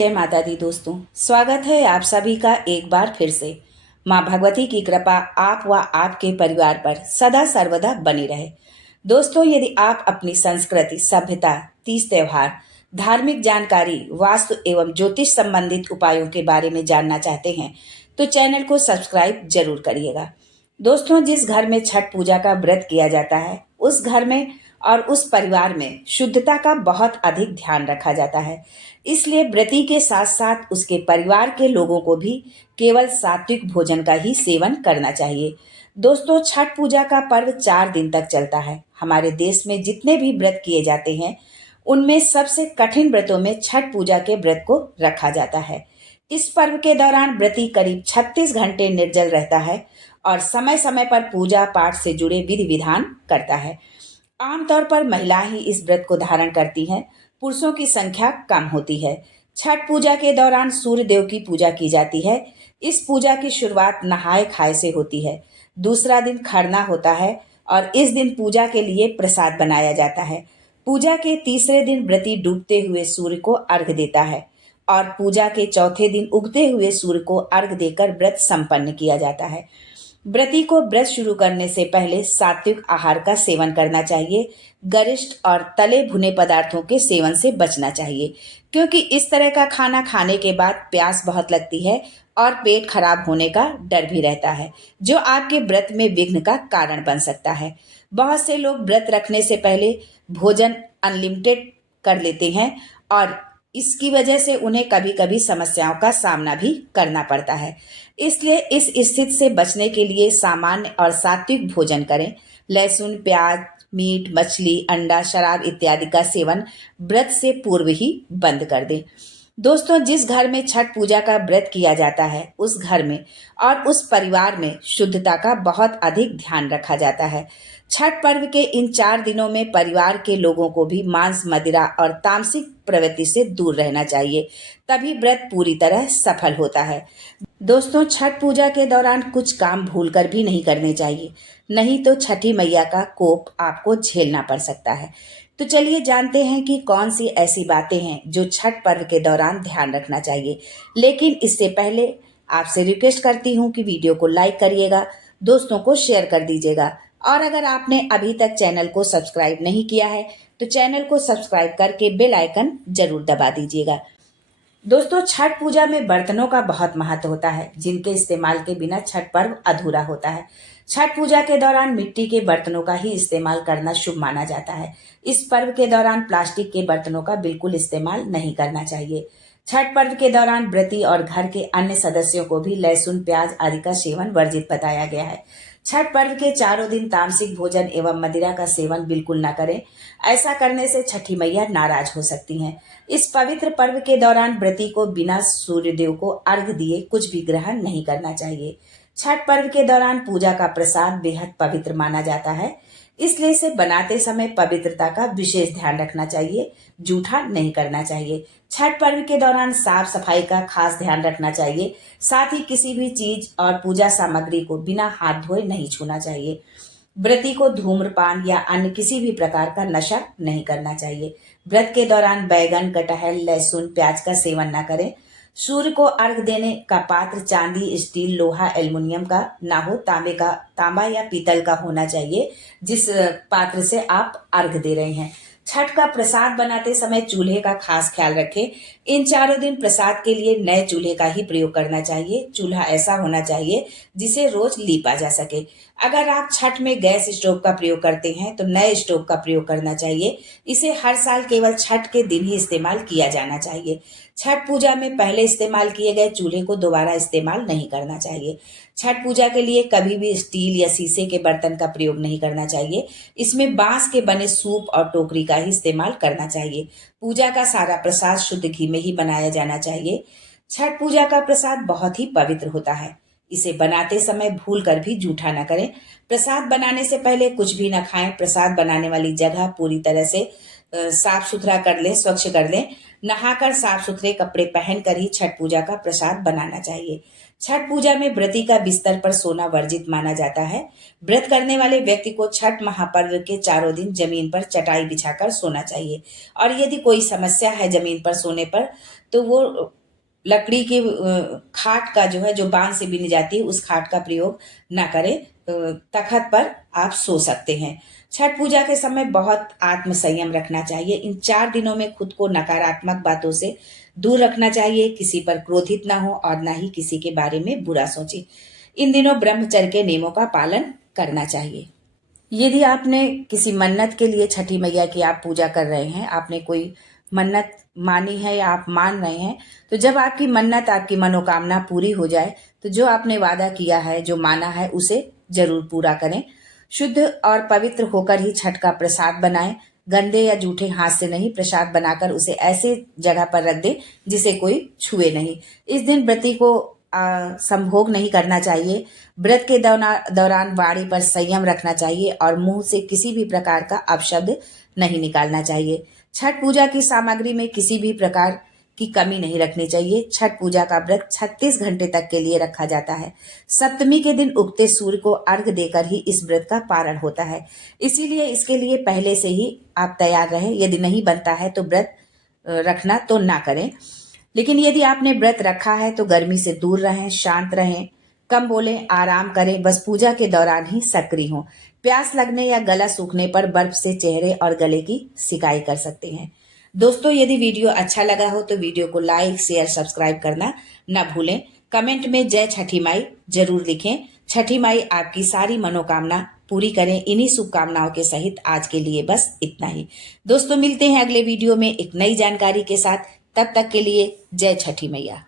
जय माता दी दोस्तों, स्वागत है आप सभी का एक बार फिर से। माँ भगवती की कृपा आप व आपके परिवार पर सदा सर्वदा बनी रहे। दोस्तों, यदि आप अपनी संस्कृति, सभ्यता, तीज त्योहार, धार्मिक जानकारी, वास्तु एवं ज्योतिष संबंधित उपायों के बारे में जानना चाहते हैं तो चैनल को सब्सक्राइब जरूर करिएगा। दोस्तों, जिस घर में छठ पूजा का व्रत किया जाता है उस घर में और उस परिवार में शुद्धता का बहुत अधिक ध्यान रखा जाता है। इसलिए व्रती के साथ साथ उसके परिवार के लोगों को भी केवल सात्विक भोजन का ही सेवन करना चाहिए। दोस्तों, छठ पूजा का पर्व 4 दिन तक चलता है। हमारे देश में जितने भी व्रत किए जाते हैं उनमें सबसे कठिन व्रतों में छठ पूजा के व्रत को रखा जाता है। इस पर्व के दौरान व्रती करीब 36 घंटे निर्जल रहता है और समय समय पर पूजा पाठ से जुड़े विधि विधान करता है। आमतौर पर महिलाएं ही इस व्रत को धारण करती हैं, पुरुषों की संख्या कम होती है। छठ पूजा के दौरान सूर्य देव की पूजा की जाती है। इस पूजा की शुरुआत नहाय खाए से होती है। दूसरा दिन खरना होता है और इस दिन पूजा के लिए प्रसाद बनाया जाता है। पूजा के तीसरे दिन व्रती डूबते हुए सूर्य को अर्घ देता है और पूजा के चौथे दिन उगते हुए सूर्य को अर्घ देकर व्रत संपन्न किया जाता है। व्रती को व्रत शुरू करने से पहले सात्विक आहार का सेवन करना चाहिए। गरिष्ठ और तले भुने पदार्थों के सेवन से बचना चाहिए, क्योंकि इस तरह का खाना खाने के बाद प्यास बहुत लगती है और पेट खराब होने का डर भी रहता है, जो आपके व्रत में विघ्न का कारण बन सकता है। बहुत से लोग व्रत रखने से पहले भोजन अनलिमिटेड कर लेते हैं और इसकी वजह से उन्हें कभी कभी समस्याओं का सामना भी करना पड़ता है। इसलिए इस स्थिति से बचने के लिए सामान्य और सात्विक भोजन करें। लहसुन, प्याज, मीट, मछली, अंडा, शराब इत्यादि का सेवन व्रत से पूर्व ही बंद कर दें। दोस्तों, जिस घर में छठ पूजा का व्रत किया जाता है उस घर में और उस परिवार में शुद्धता का बहुत अधिक ध्यान रखा जाता है। छठ पर्व के इन 4 दिनों में परिवार के लोगों को भी मांस, मदिरा और तामसिक प्रवृत्ति से दूर रहना चाहिए, तभी व्रत पूरी तरह सफल होता है। दोस्तों, छठ पूजा के दौरान कुछ काम भूलकर भी नहीं करने चाहिए, नहीं तो छठी मैया का कोप आपको झेलना पड़ सकता है। तो चलिए जानते हैं कि कौन सी ऐसी बातें हैं जो छठ पर्व के दौरान ध्यान रखना चाहिए। लेकिन इससे पहले आपसे रिक्वेस्ट करती हूँ कि वीडियो को लाइक करिएगा, दोस्तों को शेयर कर दीजिएगा और अगर आपने अभी तक चैनल को सब्सक्राइब नहीं किया है तो चैनल को सब्सक्राइब करके बेल आइकन जरूर दबा दीजिएगा। दोस्तों, छठ पूजा में बर्तनों का बहुत महत्व होता है, जिनके इस्तेमाल के बिना छठ पर्व अधूरा होता है। छठ पूजा के दौरान मिट्टी के बर्तनों का ही इस्तेमाल करना शुभ माना जाता है। इस पर्व के दौरान प्लास्टिक के बर्तनों का बिल्कुल इस्तेमाल नहीं करना चाहिए। छठ पर्व के दौरान व्रती और घर के अन्य सदस्यों को भी लहसुन, प्याज आदि का सेवन वर्जित बताया गया है। छठ पर्व के चारों दिन तामसिक भोजन एवं मदिरा का सेवन बिल्कुल न करें। ऐसा करने से छठी मैया नाराज हो सकती हैं। इस पवित्र पर्व के दौरान व्रती को बिना सूर्यदेव को अर्घ दिए कुछ भी ग्रहण नहीं करना चाहिए। छठ पर्व के दौरान पूजा का प्रसाद बेहद पवित्र माना जाता है, इसलिए इसे बनाते समय पवित्रता का विशेष ध्यान रखना चाहिए, जूठा नहीं करना चाहिए। छठ पर्व के दौरान साफ सफाई का खास ध्यान रखना चाहिए। साथ ही किसी भी चीज और पूजा सामग्री को बिना हाथ धोए नहीं छूना चाहिए। व्रती को धूम्रपान या अन्य किसी भी प्रकार का नशा नहीं करना चाहिए। व्रत के दौरान बैगन, कटहल, लहसुन, प्याज का सेवन न करें। सूर्य को अर्घ देने का पात्र चांदी, स्टील, लोहा, एल्युमिनियम का ना हो, तांबा या पीतल का होना चाहिए जिस पात्र से आप अर्घ दे रहे हैं। छठ का प्रसाद बनाते समय चूल्हे का खास ख्याल रखें। इन 4 दिन प्रसाद के लिए नए चूल्हे का ही प्रयोग करना चाहिए। चूल्हा ऐसा होना चाहिए जिसे रोज लीपा जा सके। अगर आप छठ में गैस स्टोव का प्रयोग करते हैं तो नए स्टोव का प्रयोग करना चाहिए। इसे हर साल केवल छठ के दिन ही इस्तेमाल किया जाना चाहिए। छठ पूजा में पहले इस्तेमाल किए गए चूल्हे को दोबारा इस्तेमाल नहीं करना चाहिए। छठ पूजा के लिए कभी भी स्टील या शीशे के बर्तन का प्रयोग नहीं करना चाहिए। इसमें बांस के बने सूप और टोकरी का ही इस्तेमाल करना चाहिए। पूजा का सारा प्रसाद शुद्ध घी में ही बनाया जाना चाहिए। छठ पूजा का प्रसाद बहुत ही पवित्र होता है, इसे बनाते समय भूल कर भी जूठा न करें। प्रसाद बनाने से पहले कुछ भी न खाएं। प्रसाद बनाने वाली जगह पूरी तरह से साफ सुथरा कर लें, स्वच्छ कर लें। नहाकर साफ सुथरे कपड़े पहनकर ही छठ पूजा का प्रसाद बनाना चाहिए। छठ पूजा में व्रती का बिस्तर पर सोना वर्जित माना जाता है। व्रत करने वाले व्यक्ति को छठ महापर्व के चारों दिन जमीन पर चटाई बिछाकर सोना चाहिए और यदि कोई समस्या है जमीन पर सोने पर तो वो लकड़ी के खाट का जो है, जो बांस से बिनी जाती है, उस खाट का प्रयोग ना करें। तखत पर आप सो सकते हैं। छठ पूजा के समय बहुत आत्म संयम रखना चाहिए। इन 4 दिनों में खुद को नकारात्मक बातों से दूर रखना चाहिए। किसी पर क्रोधित ना हो और ना ही किसी के बारे में बुरा सोचे। इन दिनों ब्रह्मचर्य के नियमों का पालन करना चाहिए। यदि आपने किसी मन्नत के लिए छठी मैया की आप पूजा कर रहे हैं, आपने कोई मन्नत मानी है या आप मान रहे हैं, तो जब आपकी मन्नत, आपकी मनोकामना पूरी हो जाए, तो जो आपने वादा किया है, जो माना है, उसे जरूर पूरा करें। शुद्ध और पवित्र होकर ही छठ का प्रसाद बनाएं। गंदे या जूठे हाथ से नहीं, प्रसाद बनाकर उसे ऐसे जगह पर रख दें जिसे कोई छुए नहीं। इस दिन व्रती को संभोग नहीं करना चाहिए। व्रत के दौरान वाणी पर संयम रखना चाहिए और मुंह से किसी भी प्रकार का अपशब्द नहीं निकालना चाहिए। छठ पूजा की सामग्री में किसी भी प्रकार की कमी नहीं रखनी चाहिए। छठ पूजा का व्रत 36 घंटे तक के लिए रखा जाता है। सप्तमी के दिन उगते सूर्य को अर्घ देकर ही इस व्रत का पारण होता है। इसीलिए इसके लिए पहले से ही आप तैयार रहें। यदि नहीं बनता है तो व्रत रखना तो ना करें। लेकिन यदि आपने व्रत रखा है तो गर्मी से दूर रहें, शांत रहें, कम बोलें, आराम करें। बस पूजा के दौरान ही सक्रिय हों। प्यास लगने या गला सूखने पर बर्फ से चेहरे और गले की सिकाई कर सकते हैं। दोस्तों, यदि वीडियो अच्छा लगा हो तो वीडियो को लाइक, शेयर, सब्सक्राइब करना न भूलें। कमेंट में जय छठी माई जरूर लिखें। छठी माई आपकी सारी मनोकामना पूरी करें। इन्हीं शुभकामनाओं के सहित आज के लिए बस इतना ही। दोस्तों, मिलते हैं अगले वीडियो में एक नई जानकारी के साथ। तब तक के लिए जय छठी मैया।